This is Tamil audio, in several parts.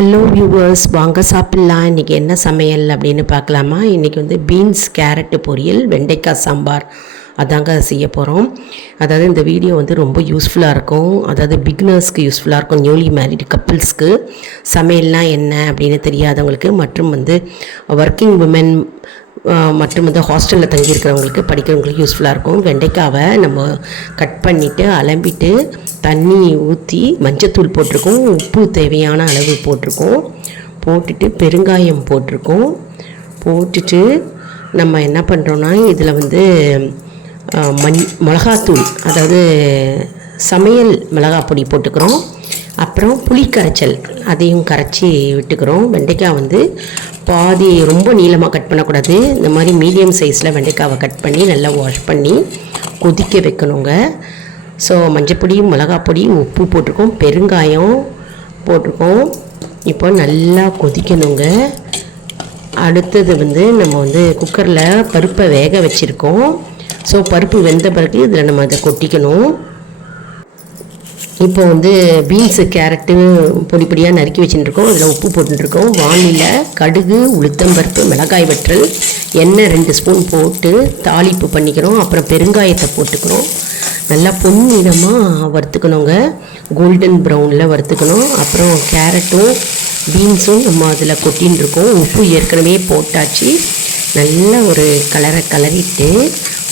ஹலோ வியூவர்ஸ், வாங்க சாப்பிட்லாம். இன்றைக்கி என்ன சமையல் அப்படின்னு பார்க்கலாமா? இன்றைக்கி வந்து பீன்ஸ் கேரட்டு பொரியல், வெண்டைக்காய் சாம்பார் அதாங்க செய்ய போகிறோம். அதாவது இந்த வீடியோ வந்து ரொம்ப யூஸ்ஃபுல்லாக இருக்கும். அதாவது பிகினர்ஸ்க்கு யூஸ்ஃபுல்லாக இருக்கும், நியூலி மேரிட் கப்புள்ஸ்க்கு. சமையல்னால் என்ன அப்படின்னு தெரியாதவங்களுக்கு, மற்றும் வந்து ஒர்க்கிங் விமென் மற்றும் வந்து ஹாஸ்டலில் தங்கியிருக்கிறவங்களுக்கு, படிக்கிறவங்களுக்கு யூஸ்ஃபுல்லாக இருக்கும். வெண்டைக்காவை நம்ம கட் பண்ணிவிட்டு அலம்பிட்டு தண்ணி ஊற்றி மஞ்சத்தூள் போட்டிருக்கோம், உப்பு தேவையான அளவு போட்டிருக்கோம், போட்டுட்டு பெருங்காயம் போட்டிருக்கோம். போட்டுட்டு நம்ம என்ன பண்ணுறோன்னா இதில் வந்து மிளகாத்தூள், அதாவது சமையல் மிளகாய் பொடி போட்டுக்கிறோம். அப்புறம் புளி கரைச்சல் அதையும் கரைச்சி விட்டுக்கிறோம். வெண்டைக்காய் வந்து பாதி ரொம்ப நீளமாக கட் பண்ணக்கூடாது. இந்த மாதிரி மீடியம் சைஸில் வெண்டைக்காவை கட் பண்ணி நல்லா வாஷ் பண்ணி கொதிக்க வைக்கணுங்க. ஸோ மஞ்சப்பொடி, மிளகாய் பொடி, உப்பு போட்டிருக்கோம், பெருங்காயம் போட்டிருக்கோம். இப்போ நல்லா கொதிக்கணுங்க. அடுத்தது வந்து நம்ம வந்து குக்கரில் பருப்பை வேக வச்சுருக்கோம். ஸோ பருப்பு வெந்த பிறகு இதில் நம்ம அதை கொட்டிக்கணும். இப்போ வந்து பீன்ஸு கேரட்டு பொடி பொடியாக நறுக்கி வச்சுட்டுருக்கோம். அதில் உப்பு போட்டுருக்கோம். வானிலையில் கடுகு, உளுத்தம்பருப்பு, மிளகாய் வற்றல், எண்ணெய் 2 ஸ்பூன் போட்டு தாளிப்பு பண்ணிக்கிறோம். அப்புறம் பெருங்காயத்தை போட்டுக்கிறோம். நல்லா பொன்னிறமாக வறுத்துக்கணுங்க, கோல்டன் ப்ரௌனில் வறுத்துக்கணும். அப்புறம் கேரட்டும் பீன்ஸும் நம்ம அதில் கொட்டின்னு இருக்கோம். உப்பு ஏற்கனவே போட்டாச்சு. நல்ல ஒரு கலரிட்டு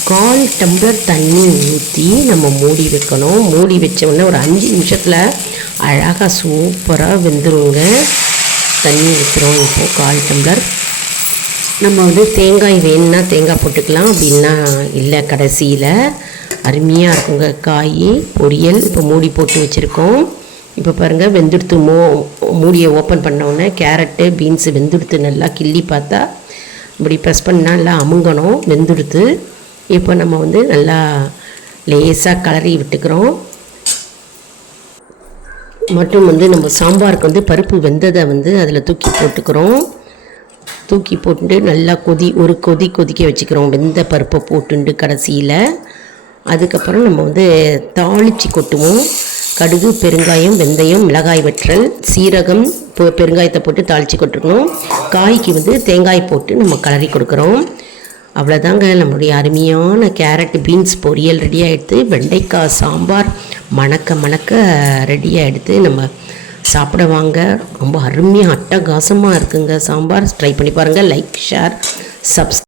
1/4 டம்ளர் தண்ணி ஊற்றி நம்ம மூடி வைக்கணும். மூடி வச்ச உடனே ஒரு 5 நிமிஷத்தில் அழகாக சூப்பராக வெந்துருங்க. தண்ணி ஊற்றுறோம். இப்போது 1/4 டம்ளர். நம்ம வந்து தேங்காய் வேணும்னா தேங்காய் போட்டுக்கலாம், அப்படின்னா இல்லை. கடைசியில் அருமையாக இருக்குங்க காய் பொரியல். இப்போ மூடி போட்டு வச்சுருக்கோம். இப்போ பாருங்கள் வெந்துடுத்து. மூடியை ஓப்பன் பண்ணோன்னே கேரட்டு பீன்ஸு வெந்துடுத்து. நல்லா கிள்ளி பார்த்தா இப்படி ப்ரெஸ் பண்ணால் நல்லா அமுங்கணும். வெந்துடுத்து. இப்போ நம்ம வந்து நல்லா லேசாக கலரி விட்டுக்கிறோம். மற்றும் வந்து நம்ம சாம்பாருக்கு வந்து பருப்பு வெந்ததை வந்து அதில் தூக்கி போட்டுக்கிறோம். தூக்கி போட்டுட்டு நல்லா ஒரு கொதிக்க வச்சுக்கிறோம். வெந்த பருப்பை போட்டுண்டு கடைசியில். அதுக்கப்புறம் நம்ம வந்து தாளித்து கொட்டுவோம். கடுகு, பெருங்காயம், வெந்தயம், மிளகாய் வற்றல், சீரகம், பெருங்காயத்தை போட்டு தாளித்து கொட்டுருக்கணும். காய்க்கு வந்து தேங்காய் போட்டு நம்ம கலரி கொடுக்குறோம். அவ்வளோதாங்க, நம்மளுடைய அருமையான கேரட் பீன்ஸ் பொரியல் ரெடியாக எடுத்து, வெண்டைக்காய் சாம்பார் மணக்க ரெடியாக எடுத்து நம்ம சாப்பிட வாங்க. ரொம்ப அருமையாக அட்டகாசமாக இருக்குங்க சாம்பார். ட்ரை பண்ணி பாருங்கள். Like, share, subscribe.